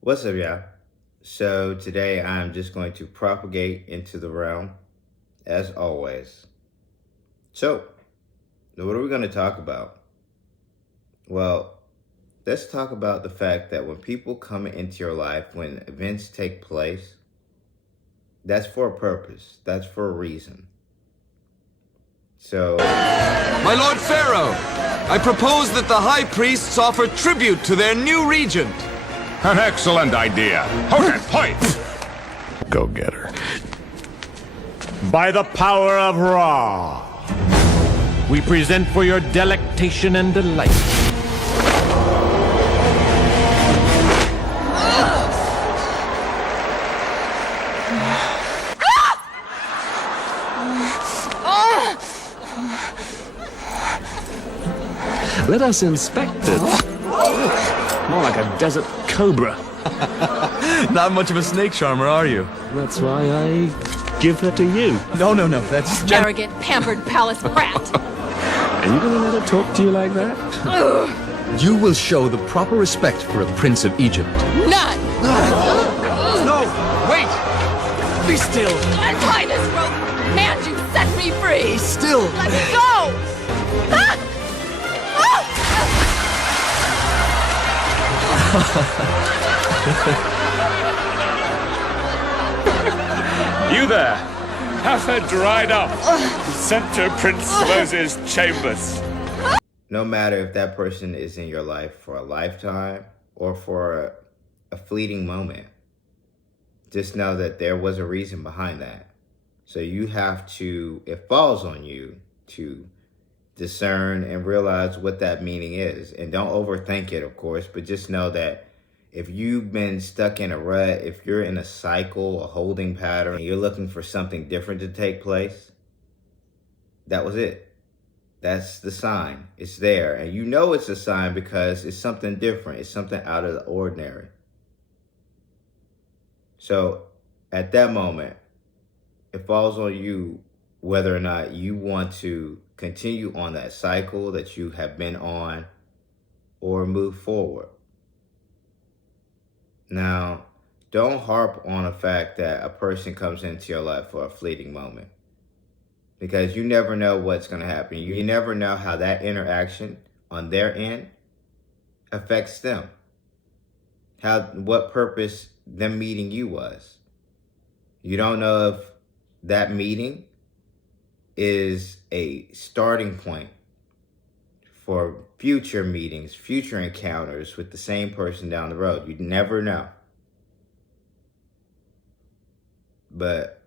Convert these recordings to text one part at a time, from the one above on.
What's up, y'all? So today I'm just going to propagate into the realm, as always. So, what are we going to talk about? Well, let's talk about the fact that when people come into your life, when events take place, that's for a purpose. That's for a reason. So, My Lord Pharaoh, I propose that the high priests offer tribute to their new regent. An excellent idea. Okay, point. Go get her. By the power of Ra, we present for your delectation and delight Let us inspect it. More like a desert cobra. Not much of a snake charmer, are you? That's why I give her to you. No, that's Arrogant, pampered palace brat. Are you gonna let her talk to you like that? You will show the proper respect for a prince of Egypt. None. No, wait! Be still! Untie this rope. Man, you set me free. Be still! Let me go. Ah! You there, have her dried up, sent to Prince Moses' chambers. no matter if that person is in your life for a lifetime or for a fleeting moment, just know that there was a reason behind that. So you have to, it falls on you to discern and realize what that meaning is. And don't overthink it, of course, but just know that if you've been stuck in a rut, if you're in a cycle, a holding pattern, and you're looking for something different to take place, that was it. That's the sign. It's there. And you know it's a sign because it's something different. It's something out of the ordinary. So at that moment, it falls on you whether or not you want to continue on that cycle that you have been on or move forward. Now, don't harp on the fact that a person comes into your life for a fleeting moment, because you never know what's going to happen. You never know how that interaction on their end affects them, what purpose them meeting you was. You don't know if that meeting is a starting point for future meetings, future encounters with the same person down the road. You never know. But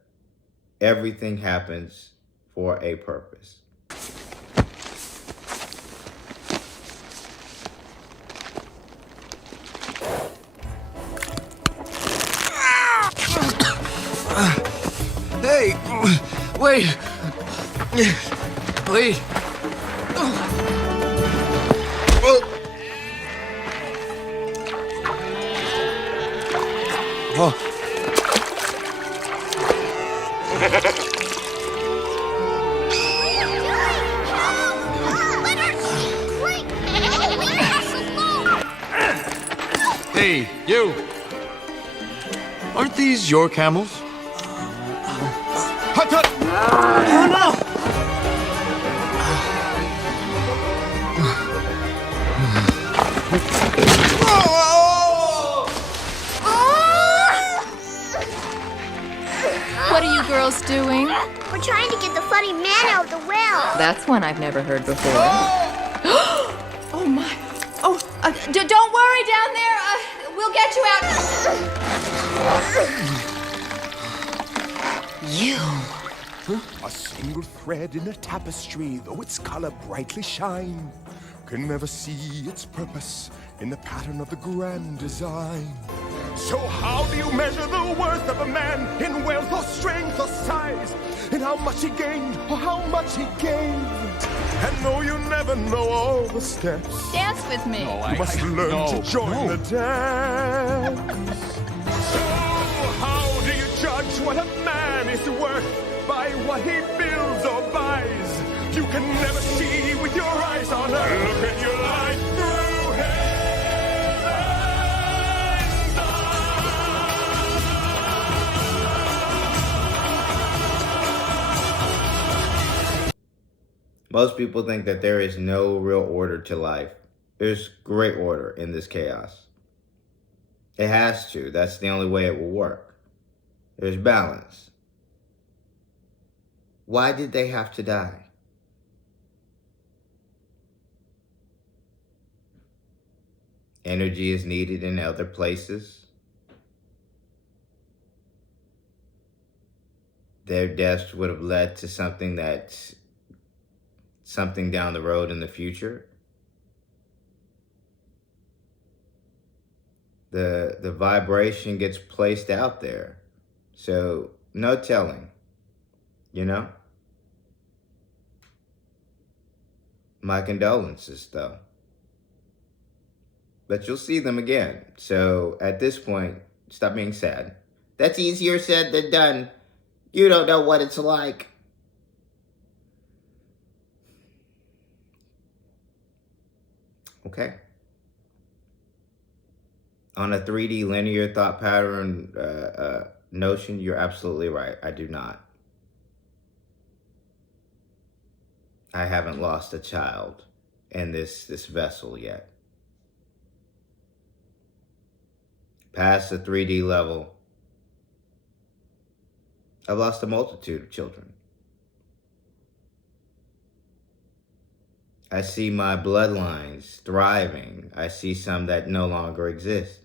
everything happens for a purpose. Hey! Wait! Wait! Oh. Hey, you! Aren't these your camels? Hut, hut! Oh, no! What are you girls doing? We're trying to get the funny man out of the well. That's one I've never heard before. Oh my! Oh, don't worry down there. We'll get you out. You. A single thread in a tapestry, though its color brightly shine, can never see its purpose in the pattern of the grand design. So how do you measure the worth of a man in wealth or strength or size? In how much he gained or how much he gained? And no, you never know all the steps. Dance with me. You must learn to join the dance. So how do you judge what a man is worth? By what he builds or buys. You can never see with your eyes on earth. Look at your life through heaven's eyes. Most people think that there is no real order to life. There's great order in this chaos. It has to. That's the only way it will work. There's balance. Why did they have to die? Energy is needed in other places. Their deaths would have led to something down the road in the future. The vibration gets placed out there. So no telling, you know? My condolences, though. But you'll see them again. So at this point, stop being sad. That's easier said than done. You don't know what it's like. Okay. On a 3D linear thought pattern notion, you're absolutely right. I do not. I haven't lost a child in this vessel yet. Past the 3D level, I've lost a multitude of children. I see my bloodlines thriving. I see some that no longer exist.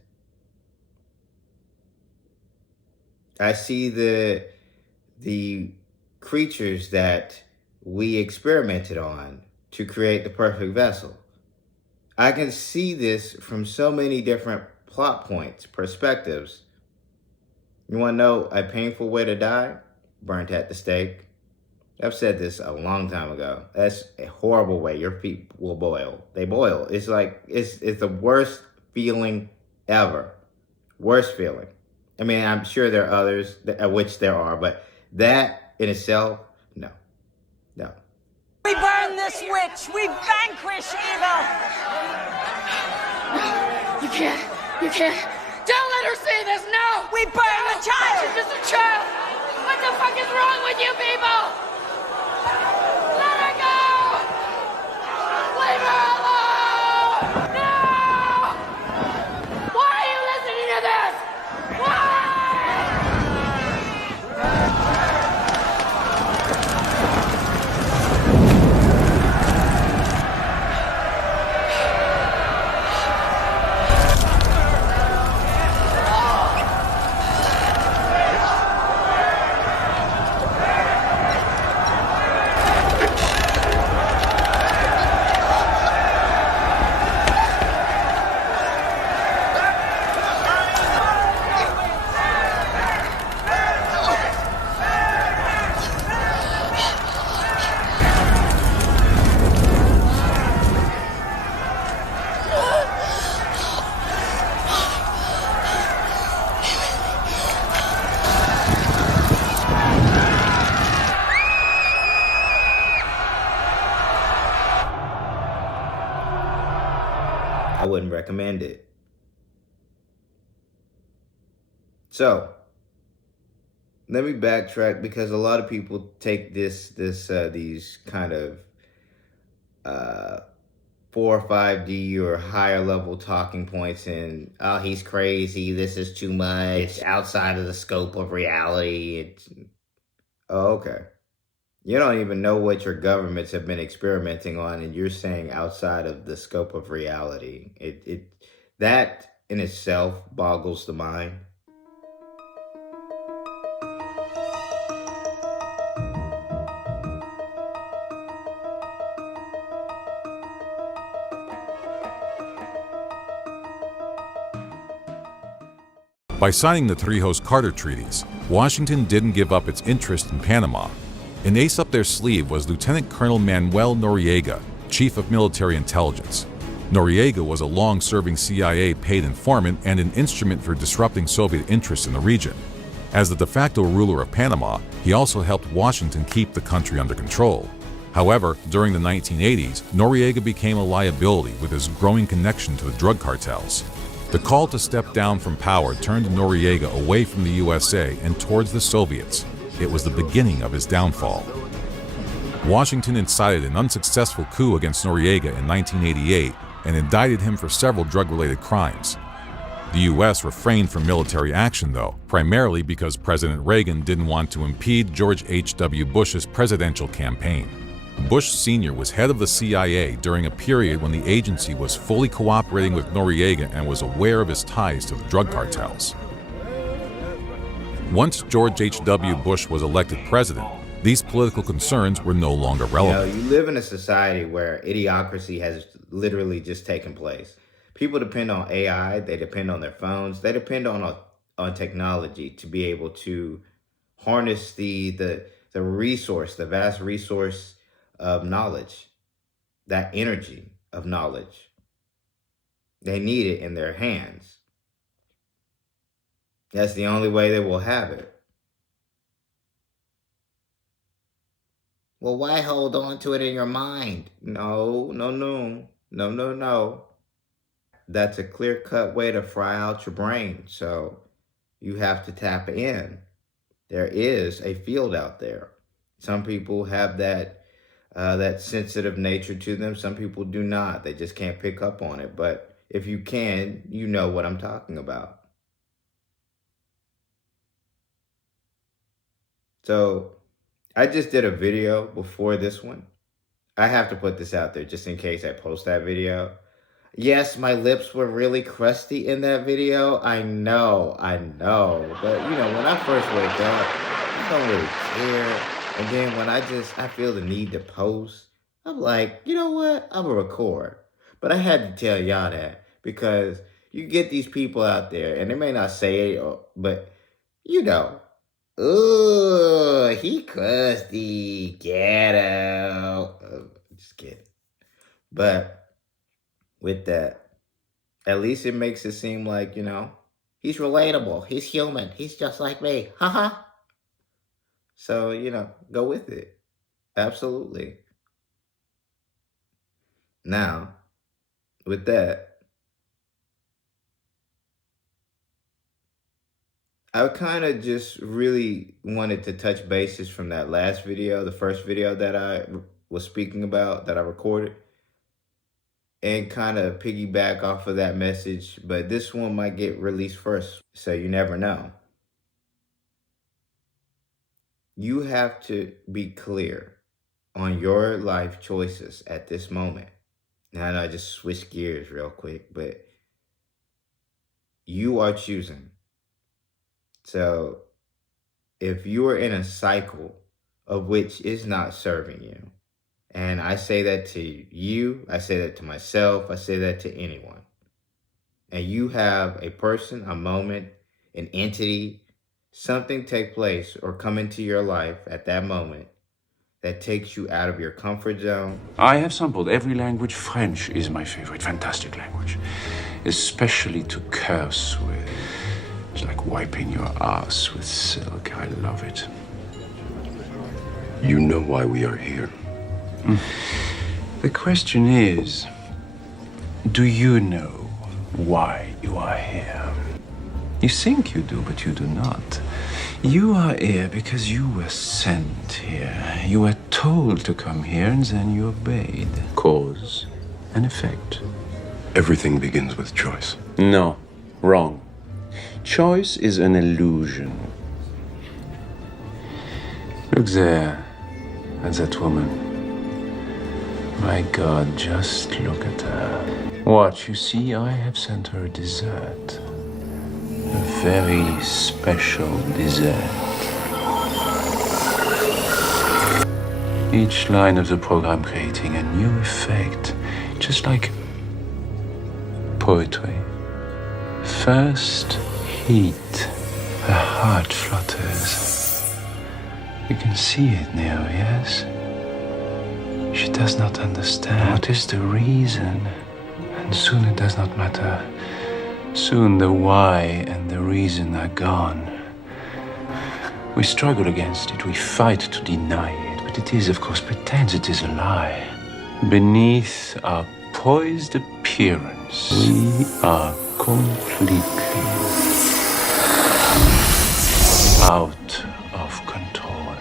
I see the creatures that we experimented on to create the perfect vessel. I can see this from so many different plot points, perspectives. You want to know a painful way to die? Burnt at the stake. I've said this a long time ago. That's a horrible way. Your feet will boil. They boil. It's like, it's the worst feeling ever. Worst feeling. I mean, I'm sure there are others, which there are, but that in itself, no. No. We burn this witch. We vanquish evil. You can't. Don't let her see this, no! We burn the child. She's just a child. What the fuck is wrong with you people? Let her go! Leave her alone! No! Why are you listening to this? Why? I wouldn't recommend it. So, let me backtrack because a lot of people take these kind of 4 or 5D or higher level talking points and, oh, he's crazy, this is too much, it's outside of the scope of reality. Oh, okay. You don't even know what your governments have been experimenting on, and you're saying outside of the scope of reality. That in itself boggles the mind. By signing the Trujillo-Carter treaties, Washington didn't give up its interest in Panama. An ace up their sleeve was Lieutenant Colonel Manuel Noriega, Chief of Military Intelligence. Noriega was a long-serving CIA paid informant and an instrument for disrupting Soviet interests in the region. As the de facto ruler of Panama, he also helped Washington keep the country under control. However, during the 1980s, Noriega became a liability with his growing connection to the drug cartels. The call to step down from power turned Noriega away from the USA and towards the Soviets. It was the beginning of his downfall. Washington incited an unsuccessful coup against Noriega in 1988 and indicted him for several drug-related crimes. The U.S. refrained from military action, though, primarily because President Reagan didn't want to impede George H.W. Bush's presidential campaign. Bush Sr. was head of the CIA during a period when the agency was fully cooperating with Noriega and was aware of his ties to the drug cartels. Once George H.W. Bush was elected president, these political concerns were no longer relevant. You live in a society where idiocracy has literally just taken place. People depend on AI, they depend on their phones, they depend on technology to be able to harness the resource, the vast resource of knowledge, that energy of knowledge. They need it in their hands. That's the only way they will have it. Well, why hold on to it in your mind? No. That's a clear-cut way to fry out your brain. So you have to tap in. There is a field out there. Some people have that sensitive nature to them. Some people do not. They just can't pick up on it. But if you can, you know what I'm talking about. So I just did a video before this one. I have to put this out there just in case I post that video. Yes, my lips were really crusty in that video. I know. But, when I first wake up, I don't really care. And then when I feel the need to post, I'm like, you know what? I'm going to record. But I had to tell y'all that because you get these people out there, and they may not say it, but, ooh, he crusty, ghetto. Just kidding. But with that, at least it makes it seem like, he's relatable. He's human. He's just like me. Haha. So, go with it. Absolutely. Now, with that, I kind of just really wanted to touch bases from that last video, the first video that I was speaking about, that I recorded, and kind of piggyback off of that message. But this one might get released first, so you never know. You have to be clear on your life choices at this moment. Now, I know I just switched gears real quick, but you are choosing. So if you are in a cycle of which is not serving you, and I say that to you, I say that to myself, I say that to anyone, and you have a person, a moment, an entity, something take place or come into your life at that moment that takes you out of your comfort zone. I have sampled every language. French is my favorite, fantastic language, especially to curse with. It's like wiping your ass with silk. I love it. You know why we are here. The question is, do you know why you are here? You think you do, but you do not. You are here because you were sent here. You were told to come here, and then you obeyed. Cause and effect. Everything begins with choice. No, wrong. Choice is an illusion. Look there, at that woman. My God, just look at her. What, you see, I have sent her a dessert. A very special dessert. Each line of the program creating a new effect, just like poetry. First heat, her heart flutters. You can see it now, yes? She does not understand what is the reason, and soon it does not matter. Soon the why and the reason are gone. We struggle against it, we fight to deny it, but it is, of course, pretends it is a lie. Beneath our poised appearance, we are completely out of control.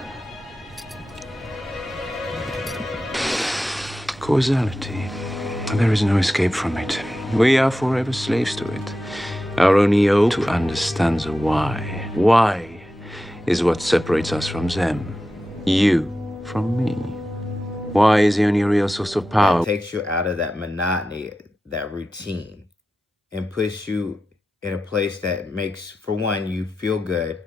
Causality. There is no escape from it. We are forever slaves to it. Our only hope to understand the why. Why is what separates us from them. You from me. Why is the only real source of power. It takes you out of that monotony, that routine, and puts you in a place that makes, for one, you feel good.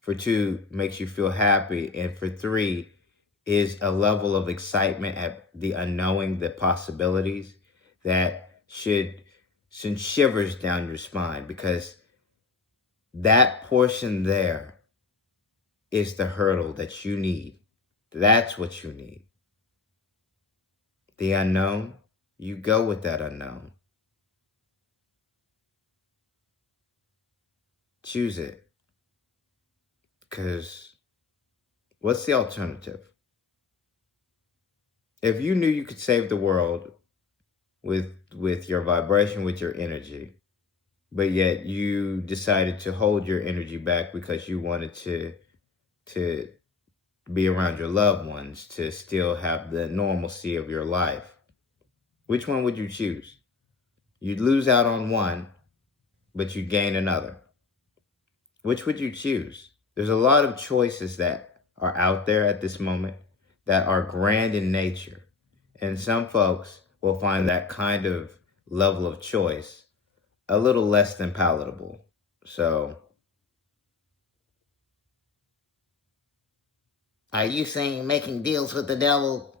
For two, makes you feel happy. And for three, is a level of excitement at the unknowing, the possibilities that should send shivers down your spine, because that portion there is the hurdle that you need. That's what you need. The unknown, you go with that unknown. Choose it. Because what's the alternative? If you knew you could save the world with your vibration, with your energy, but yet you decided to hold your energy back because you wanted to be around your loved ones, to still have the normalcy of your life, which one would you choose? You'd lose out on one, but you'd gain another. Which would you choose? There's a lot of choices that are out there at this moment that are grand in nature. And some folks will find that kind of level of choice a little less than palatable. So, are you saying making deals with the devil?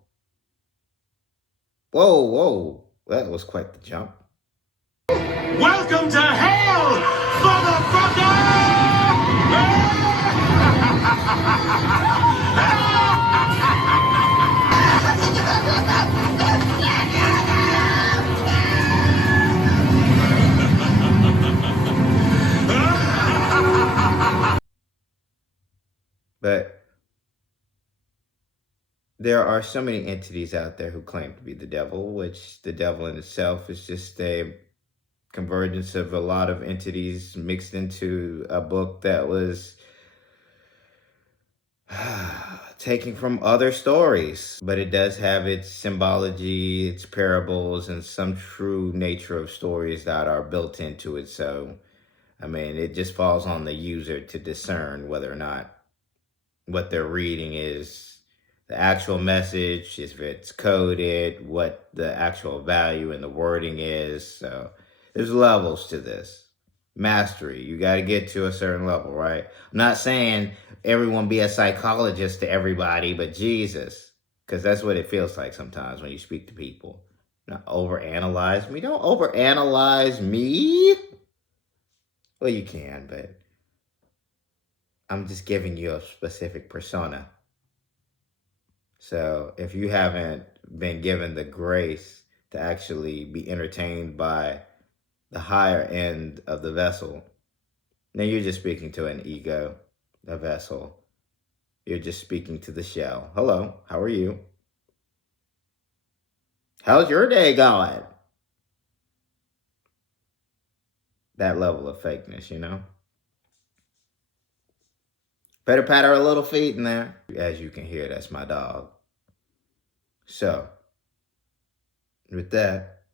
Whoa, that was quite the jump. Welcome to hell, motherfucker! But there are so many entities out there who claim to be the devil, which the devil in itself is just a convergence of a lot of entities mixed into a book that was taken from other stories. But it does have its symbology, its parables, and some true nature of stories that are built into it. So, I mean, it just falls on the user to discern whether or not what they're reading is the actual message, if it's coded, what the actual value in the wording is. So there's levels to this. Mastery, you got to get to a certain level, right? I'm not saying everyone be a psychologist to everybody, but Jesus, because that's what it feels like sometimes when you speak to people. Not overanalyze me. Don't overanalyze me. Well, you can, but I'm just giving you a specific persona. So if you haven't been given the grace to actually be entertained by the higher end of the vessel, then you're just speaking to an ego, a vessel. You're just speaking to the shell. Hello, how are you? How's your day going? That level of fakeness, you know? Better pat her little feet in there. As you can hear, that's my dog. So, with that,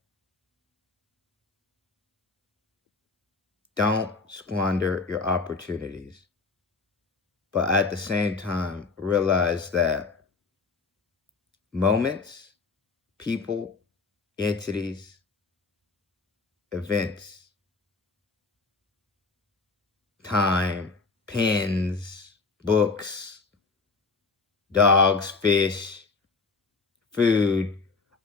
don't squander your opportunities. But at the same time, realize that moments, people, entities, events, time, pens, books, dogs, fish, food.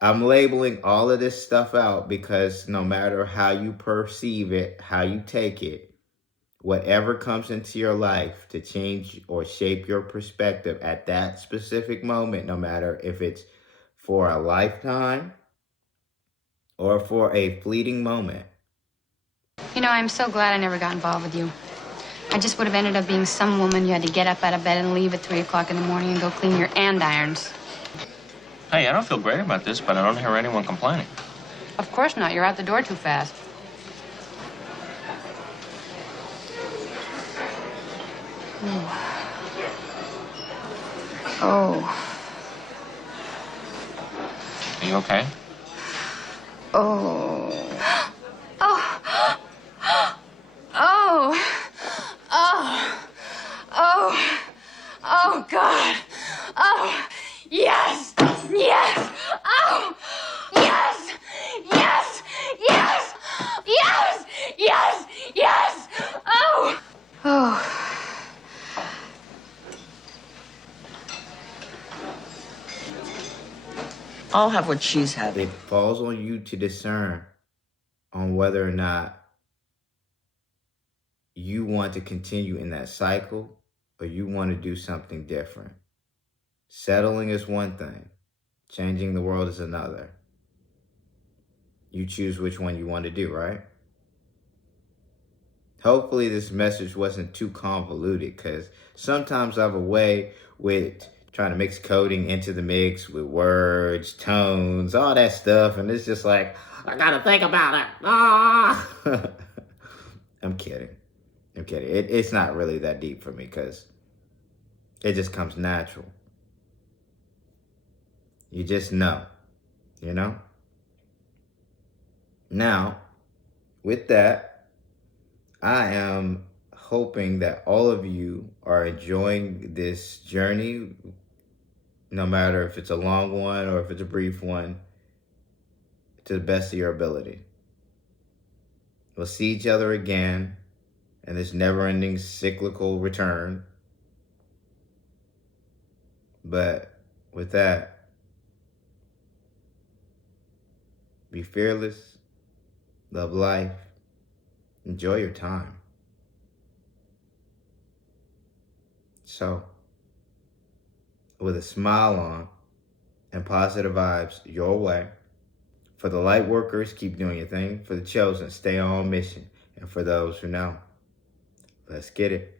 I'm labeling all of this stuff out because no matter how you perceive it, how you take it, whatever comes into your life to change or shape your perspective at that specific moment, no matter if it's for a lifetime or for a fleeting moment. You know, I'm so glad I never got involved with you. I just would have ended up being some woman you had to get up out of bed and leave at 3 o'clock in the morning and go clean your andirons. Hey, I don't feel great about this, but I don't hear anyone complaining. Of course not. You're out the door too fast. Oh. Are you okay? Oh. Oh. Oh. Oh. Oh. Oh, God. Oh. Yes. Yes. Oh. Yes. Yes. Yes. Yes. Yes. Yes. Oh. Oh. I'll have what she's having. It falls on you to discern on whether or not you want to continue in that cycle or you want to do something different. Settling is one thing. Changing the world is another. You choose which one you want to do, right? Hopefully this message wasn't too convoluted, because sometimes I have a way with trying to mix coding into the mix with words, tones, all that stuff, and it's just like, I gotta think about it. Ah! I'm kidding. It's not really that deep for me, because it just comes natural. You just know, you know? Now, with that, I am hoping that all of you are enjoying this journey, no matter if it's a long one or if it's a brief one, to the best of your ability. We'll see each other again in this never-ending cyclical return. But with that, be fearless, love life, enjoy your time. So, with a smile on and positive vibes your way, for the light workers, keep doing your thing. For the chosen, stay on mission. And for those who know, let's get it.